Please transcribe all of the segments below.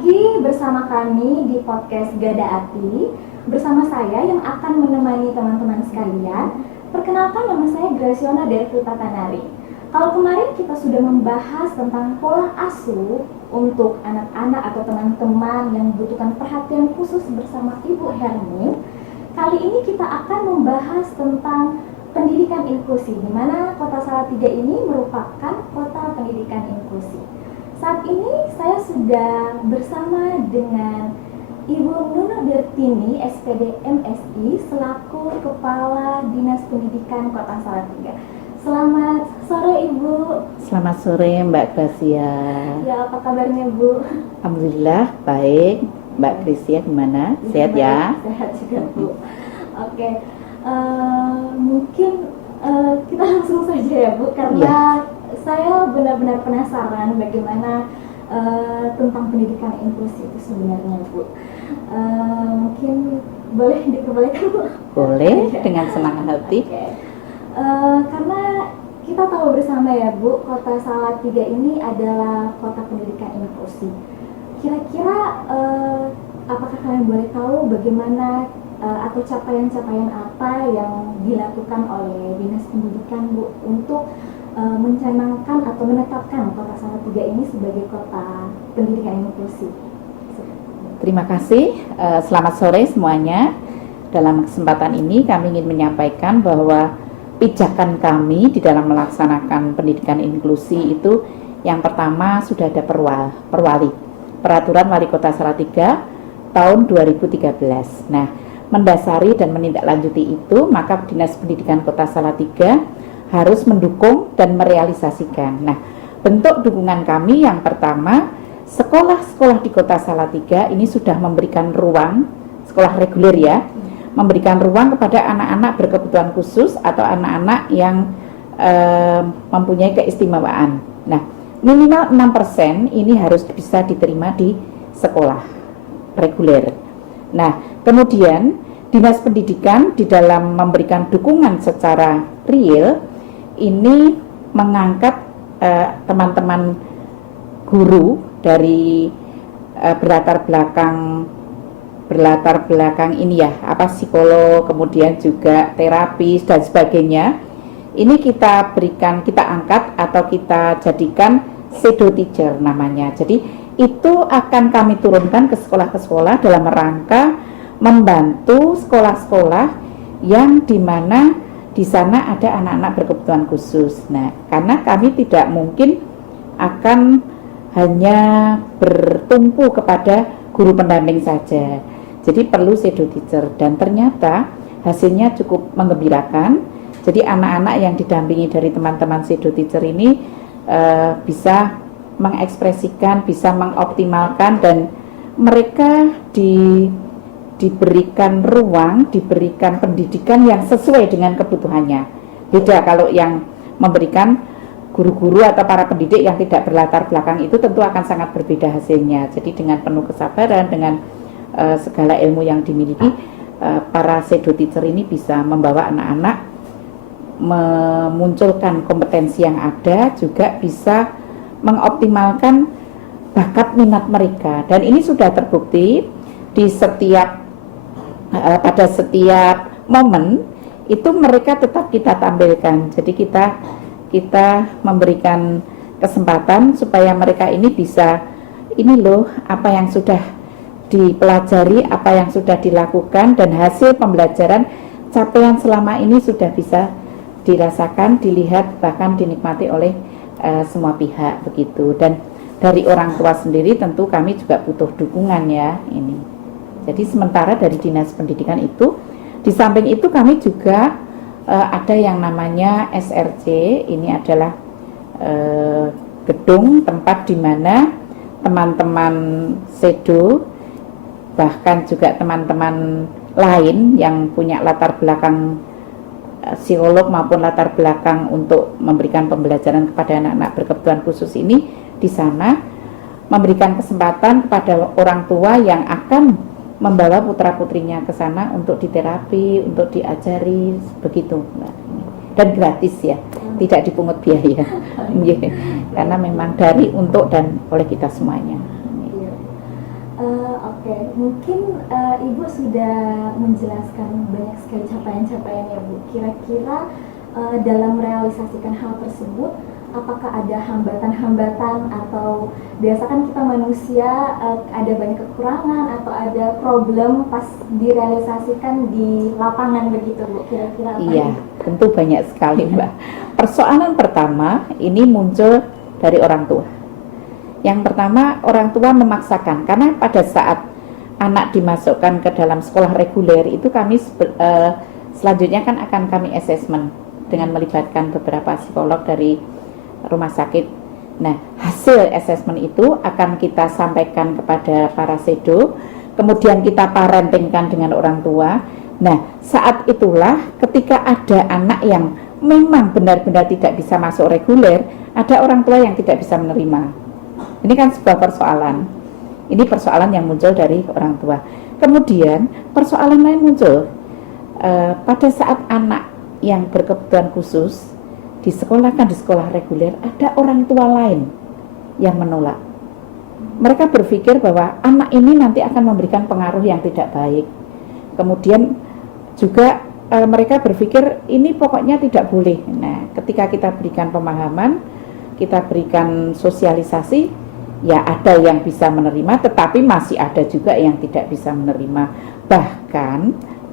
lagi bersama kami di podcast Gada Ati. Bersama saya yang akan menemani teman-teman sekalian. Perkenalkan, nama saya Graciona dari Tatanari. Kalau kemarin kita sudah membahas tentang pola asuh untuk anak-anak atau teman-teman yang membutuhkan perhatian khusus bersama Ibu Hermin, kali ini kita akan membahas tentang pendidikan inklusi, di mana Kota Salatiga ini merupakan kota pendidikan inklusi. Saat ini saya sudah bersama dengan Ibu Nuna Bertini, SPD MSI, selaku Kepala Dinas Pendidikan Kota Salatiga. Selamat sore Ibu. Selamat sore Mbak Gracia. Ya, apa kabarnya Bu? Alhamdulillah baik. Mbak Gracia gimana? Sehat ya? Sehat juga Bu. Oke, mungkin kita langsung saja ya Bu, karena saya benar-benar penasaran bagaimana tentang pendidikan inklusi itu sebenarnya Bu. Mungkin boleh dikembalikan Bu? Boleh, dengan senang hati. Karena kita tahu bersama ya Bu, Kota Salatiga ini adalah kota pendidikan inklusi. Kira-kira apakah kalian boleh tahu bagaimana atau capaian-capaian apa yang dilakukan oleh Dinas Pendidikan Bu untuk mencanangkan atau menetapkan Kota Salatiga ini sebagai kota pendidikan inklusi? Terima kasih. Selamat sore semuanya. Dalam kesempatan ini kami ingin menyampaikan bahwa pijakan kami di dalam melaksanakan pendidikan inklusi itu yang pertama sudah ada Peraturan Wali Kota Salatiga tahun 2013. Nah, mendasari dan menindaklanjuti itu, maka Dinas Pendidikan Kota Salatiga harus mendukung dan merealisasikan. Nah, bentuk dukungan kami yang pertama, sekolah-sekolah di Kota Salatiga ini sudah memberikan ruang, sekolah reguler ya, memberikan ruang kepada anak-anak berkebutuhan khusus atau anak-anak yang mempunyai keistimewaan. Nah, minimal 6% ini harus bisa diterima di sekolah reguler. Nah, kemudian Dinas Pendidikan di dalam memberikan dukungan secara real ini mengangkat teman-teman guru dari berlatar belakang ini ya, psikolog, kemudian juga terapis dan sebagainya. Ini kita berikan, kita angkat atau kita jadikan shadow teacher namanya. Jadi itu akan kami turunkan ke sekolah dalam rangka membantu sekolah-sekolah yang dimana di sana ada anak-anak berkebutuhan khusus. Nah, karena kami tidak mungkin akan hanya bertumpu kepada guru pendamping saja. Jadi perlu shadow teacher dan ternyata hasilnya cukup menggembirakan. Jadi anak-anak yang didampingi dari teman-teman shadow teacher ini bisa mengekspresikan, bisa mengoptimalkan dan mereka diberikan ruang, diberikan pendidikan yang sesuai dengan kebutuhannya. Beda kalau yang memberikan guru-guru atau para pendidik yang tidak berlatar belakang itu tentu akan sangat berbeda hasilnya. Jadi dengan penuh kesabaran, dengan segala ilmu yang dimiliki, para shadow teacher ini bisa membawa anak-anak memunculkan kompetensi yang ada, juga bisa mengoptimalkan bakat minat mereka. Dan ini sudah terbukti di pada setiap momen itu mereka tetap kita tampilkan. Jadi kita memberikan kesempatan supaya mereka ini bisa, ini loh apa yang sudah dipelajari, apa yang sudah dilakukan, dan hasil pembelajaran capaian selama ini sudah bisa dirasakan, dilihat, bahkan dinikmati oleh semua pihak begitu. Dan dari orang tua sendiri tentu kami juga butuh dukungan ya ini. Jadi sementara dari Dinas Pendidikan itu, di samping itu kami juga ada yang namanya SRC. Ini adalah gedung tempat di mana teman-teman SEDO, bahkan juga teman-teman lain yang punya latar belakang psikolog maupun latar belakang untuk memberikan pembelajaran kepada anak-anak berkebutuhan khusus ini di sana memberikan kesempatan kepada orang tua yang akan membawa putra-putrinya ke sana untuk diterapi, untuk diajari begitu, Mbak. Dan gratis ya, tidak dipungut biaya. Karena memang dari, untuk, dan oleh kita semuanya. Oke, mungkin Ibu sudah menjelaskan banyak sekali capaian-capaian ya Bu. Kira-kira dalam merealisasikan hal tersebut, apakah ada hambatan-hambatan atau biasa kan kita manusia ada banyak kekurangan atau ada problem pas direalisasikan di lapangan begitu Bu? Kira-kira apa? Iya, tentu banyak sekali Mbak. Persoalan pertama ini muncul dari orang tua. Yang pertama, orang tua memaksakan, karena pada saat anak dimasukkan ke dalam sekolah reguler itu kami selanjutnya kan akan kami assessment dengan melibatkan beberapa psikolog dari rumah sakit. Nah, hasil assessment itu akan kita sampaikan kepada para sedo, kemudian kita parentingkan dengan orang tua. Nah, saat itulah ketika ada anak yang memang benar-benar tidak bisa masuk reguler, ada orang tua yang tidak bisa menerima. Ini kan sebuah persoalan. Ini persoalan yang muncul dari orang tua. Kemudian persoalan lain muncul pada saat anak yang berkebutuhan khusus disekolahkan di sekolah reguler, ada orang tua lain yang menolak. Mereka berpikir bahwa anak ini nanti akan memberikan pengaruh yang tidak baik. Kemudian juga mereka berpikir ini pokoknya tidak boleh. Nah, ketika kita berikan pemahaman, kita berikan sosialisasi, ya ada yang bisa menerima, tetapi masih ada juga yang tidak bisa menerima. Bahkan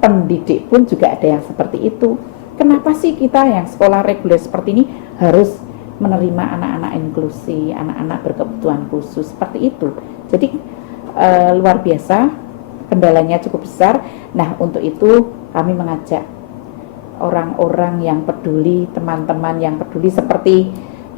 pendidik pun juga ada yang seperti itu. Kenapa sih kita yang sekolah reguler seperti ini harus menerima anak-anak inklusi, anak-anak berkebutuhan khusus seperti itu? Jadi luar biasa, kendalanya cukup besar. Nah, untuk itu kami mengajak orang-orang yang peduli, teman-teman yang peduli seperti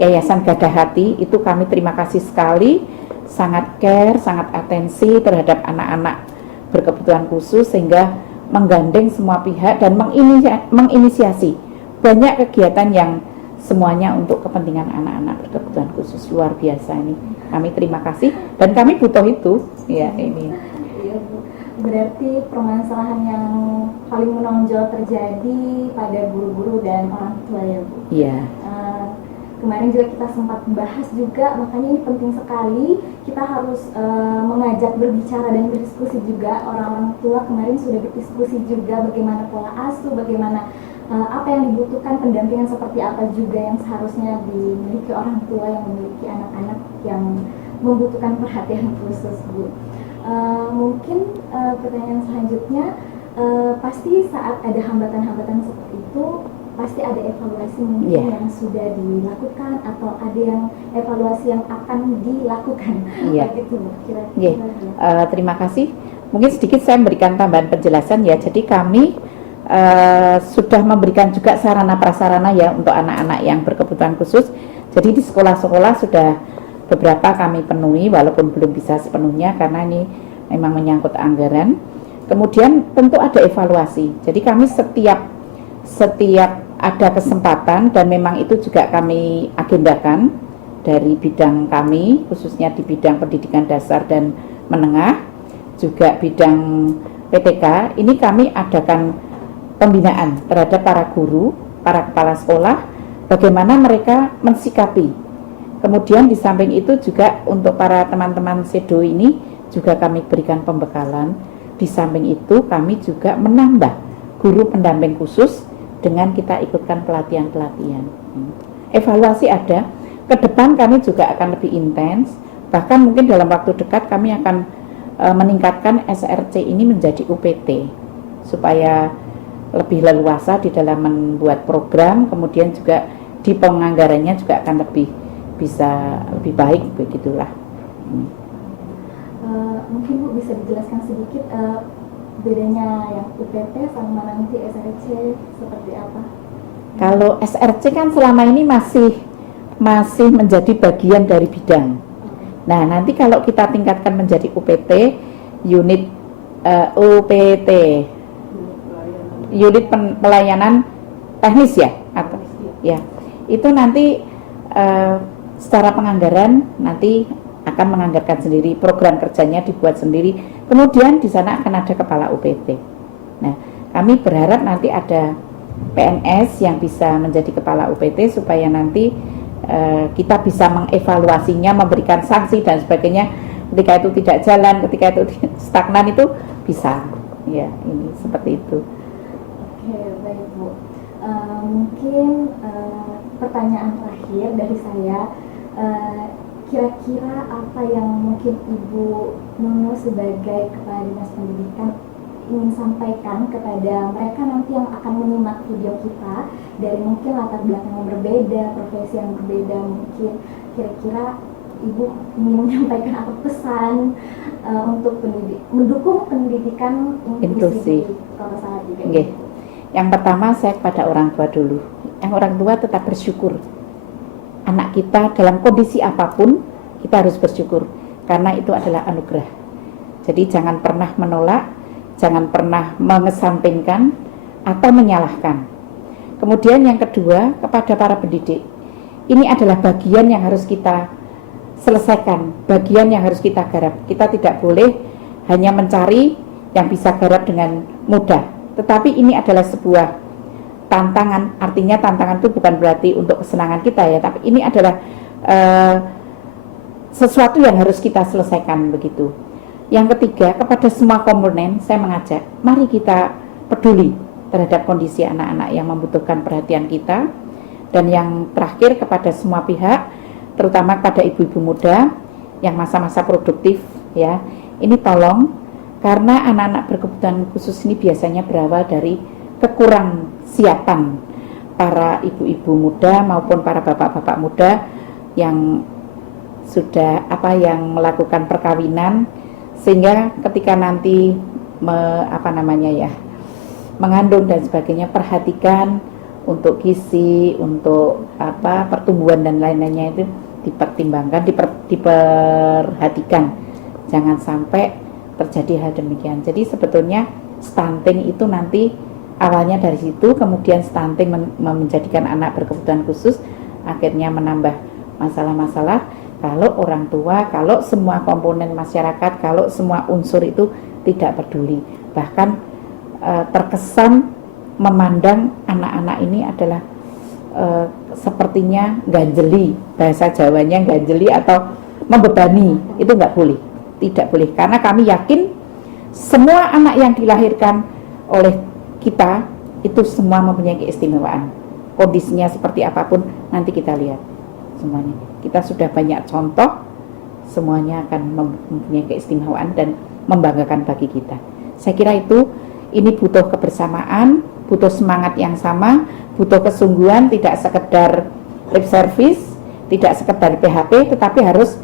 Yayasan Gadah Hati, itu kami terima kasih sekali, sangat care, sangat atensi terhadap anak-anak berkebutuhan khusus, sehingga menggandeng semua pihak dan menginisiasi banyak kegiatan yang semuanya untuk kepentingan anak-anak berkebutuhan khusus. Luar biasa ini, kami terima kasih dan kami butuh itu ya ini. Iya, Bu. Berarti permasalahan yang paling menonjol terjadi pada guru-guru dan orang tua ya Bu. Iya. Kemarin juga kita sempat bahas juga, makanya ini penting sekali kita harus mengajak berbicara dan berdiskusi juga. Orang-orang tua kemarin sudah berdiskusi juga bagaimana pola asuh, bagaimana apa yang dibutuhkan, pendampingan seperti apa juga yang seharusnya dimiliki orang tua yang memiliki anak-anak yang membutuhkan perhatian khusus Bu. Mungkin pertanyaan selanjutnya, pasti saat ada hambatan-hambatan seperti itu pasti ada evaluasi mungkin yang sudah dilakukan atau ada yang evaluasi yang akan dilakukan. Begitu Bu, kira-kira. Terima kasih. Mungkin sedikit saya memberikan tambahan penjelasan ya. Jadi kami sudah memberikan juga sarana prasarana ya untuk anak-anak yang berkebutuhan khusus. Jadi di sekolah-sekolah sudah beberapa kami penuhi, walaupun belum bisa sepenuhnya karena ini memang menyangkut anggaran. Kemudian tentu ada evaluasi. Jadi kami setiap ada kesempatan, dan memang itu juga kami agendakan dari bidang kami, khususnya di bidang pendidikan dasar dan menengah, juga bidang PTK, ini kami adakan pembinaan terhadap para guru, para kepala sekolah, bagaimana mereka mensikapi. Kemudian di samping itu juga untuk para teman-teman sedo ini juga kami berikan pembekalan. Di samping itu kami juga menambah guru pendamping khusus dengan kita ikutkan pelatihan-pelatihan. Evaluasi ada, ke depan kami juga akan lebih intens, bahkan mungkin dalam waktu dekat kami akan meningkatkan SRC ini menjadi UPT, supaya lebih leluasa di dalam membuat program, kemudian juga di penganggarannya juga akan bisa lebih baik, begitulah. Mungkin Bu bisa dijelaskan sedikit bedanya yang UPT sama nanti SRC seperti apa? Kalau SRC kan selama ini masih menjadi bagian dari bidang. Nah, nanti kalau kita tingkatkan menjadi UPT, unit unit pelayanan teknis ya, atau ya, itu nanti secara penganggaran nanti akan menganggarkan sendiri, program kerjanya dibuat sendiri, kemudian di sana akan ada kepala UPT. Nah, kami berharap nanti ada PNS yang bisa menjadi kepala UPT supaya nanti kita bisa mengevaluasinya, memberikan sanksi dan sebagainya ketika itu tidak jalan, ketika itu stagnan itu bisa. Ya, ini seperti itu. Oke, baik Bu. Mungkin pertanyaan terakhir dari saya, kira-kira apa yang mungkin Ibu Nunu sebagai Kepala Dinas Pendidikan ingin sampaikan kepada mereka nanti yang akan menyimak video kita dari mungkin latar belakang yang berbeda, profesi yang berbeda, mungkin kira-kira Ibu ingin menyampaikan apa pesan untuk mendukung pendidikan inklusif di Kota Salatiga? Okay. Yang pertama saya kepada orang tua dulu. Yang orang tua tetap bersyukur. Anak kita dalam kondisi apapun kita harus bersyukur karena itu adalah anugerah. Jadi jangan pernah menolak, jangan pernah mengesampingkan atau menyalahkan. Kemudian yang kedua kepada para pendidik. Ini adalah bagian yang harus kita selesaikan, bagian yang harus kita garap. Kita tidak boleh hanya mencari yang bisa garap dengan mudah. Tetapi ini adalah sebuah tantangan, artinya tantangan itu bukan berarti untuk kesenangan kita ya, tapi ini adalah sesuatu yang harus kita selesaikan begitu. Yang ketiga, kepada semua komponen saya mengajak, mari kita peduli terhadap kondisi anak-anak yang membutuhkan perhatian kita. Dan yang terakhir kepada semua pihak, terutama kepada ibu-ibu muda yang masa-masa produktif ya, ini tolong, karena anak-anak berkebutuhan khusus ini biasanya berawal dari kekurang siapan para ibu-ibu muda maupun para bapak-bapak muda yang sudah yang melakukan perkawinan, sehingga ketika nanti mengandung dan sebagainya, perhatikan untuk gizi, untuk pertumbuhan dan lain-lainnya itu dipertimbangkan, diperhatikan, jangan sampai terjadi hal demikian. Jadi sebetulnya stunting itu nanti awalnya dari situ, kemudian stunting menjadikan anak berkebutuhan khusus, akhirnya menambah masalah-masalah. Kalau orang tua, kalau semua komponen masyarakat, kalau semua unsur itu tidak peduli, bahkan terkesan memandang anak-anak ini adalah sepertinya ganjeli, bahasa Jawanya ganjeli atau membebani, itu nggak boleh, tidak boleh, karena kami yakin semua anak yang dilahirkan oleh kita itu semua mempunyai keistimewaan. Kondisinya seperti apapun nanti kita lihat semuanya. Kita sudah banyak contoh, semuanya akan mempunyai keistimewaan dan membanggakan bagi kita. Saya kira ini butuh kebersamaan, butuh semangat yang sama, butuh kesungguhan, tidak sekedar lip service, tidak sekedar PHP, tetapi harus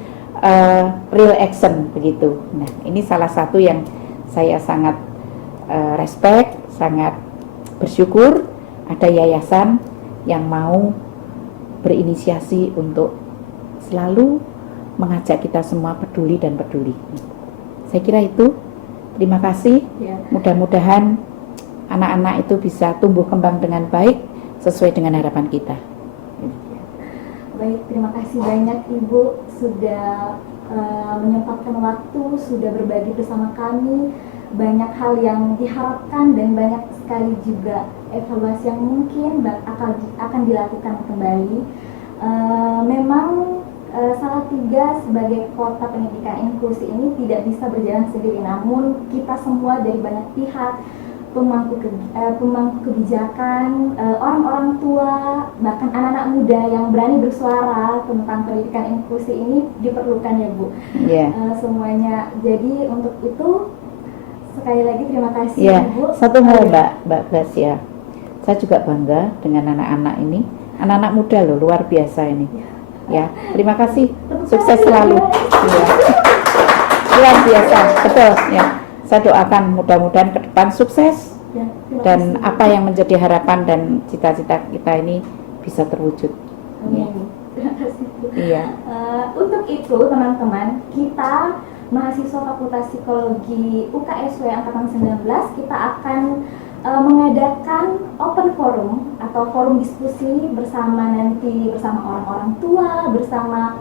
real action begitu. Nah, ini salah satu yang saya sangat respect, sangat bersyukur ada yayasan yang mau berinisiasi untuk selalu mengajak kita semua peduli dan peduli. Saya kira itu. Terima kasih. Ya. Mudah-mudahan anak-anak itu bisa tumbuh kembang dengan baik sesuai dengan harapan kita. Baik, terima kasih banyak Ibu sudah menyempatkan waktu, sudah berbagi bersama kami. Banyak hal yang diharapkan dan banyak sekali juga evaluasi yang mungkin akan dilakukan kembali. Memang Salatiga sebagai kota pendidikan inklusi ini tidak bisa berjalan sendiri, namun kita semua dari banyak pihak, pemangku kebijakan, orang-orang tua, bahkan anak-anak muda yang berani bersuara tentang pendidikan inklusi ini diperlukan ya Bu. Yeah. Semuanya. Jadi untuk itu sekali lagi terima kasih Ibu. Satu hal Mbak Gracia, saya juga bangga dengan anak-anak ini, anak-anak muda loh, luar biasa ini. Ya, terima kasih, sukses selalu. Ya. Luar biasa, betul ya. Saya doakan mudah-mudahan ke depan sukses ya, dan kasih. Apa yang menjadi harapan dan cita-cita kita ini bisa terwujud. Ya. Terima kasih Bu. Iya. Untuk itu teman-teman, kita mahasiswa Fakultas Psikologi UKSW Angkatan 19, kita akan mengadakan open forum atau forum diskusi bersama orang-orang tua, bersama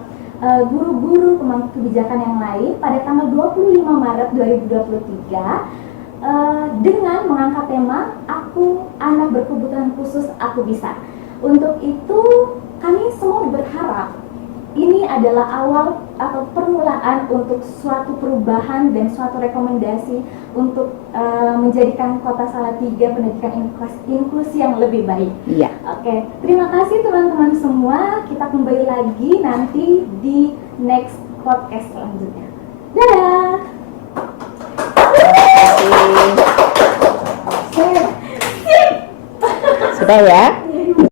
guru-guru pemangku kebijakan yang lain pada tanggal 25 Maret 2023 dengan mengangkat tema Aku Anak Berkebutuhan Khusus Aku Bisa. Untuk itu kami semua berharap ini adalah awal atau permulaan untuk suatu perubahan dan suatu rekomendasi untuk menjadikan Kota Salatiga pendidikan inklusi yang lebih baik. Iya. Oke, terima kasih teman-teman semua. Kita kembali lagi nanti di next podcast selanjutnya. Dadah. Terima kasih. Sudah ya.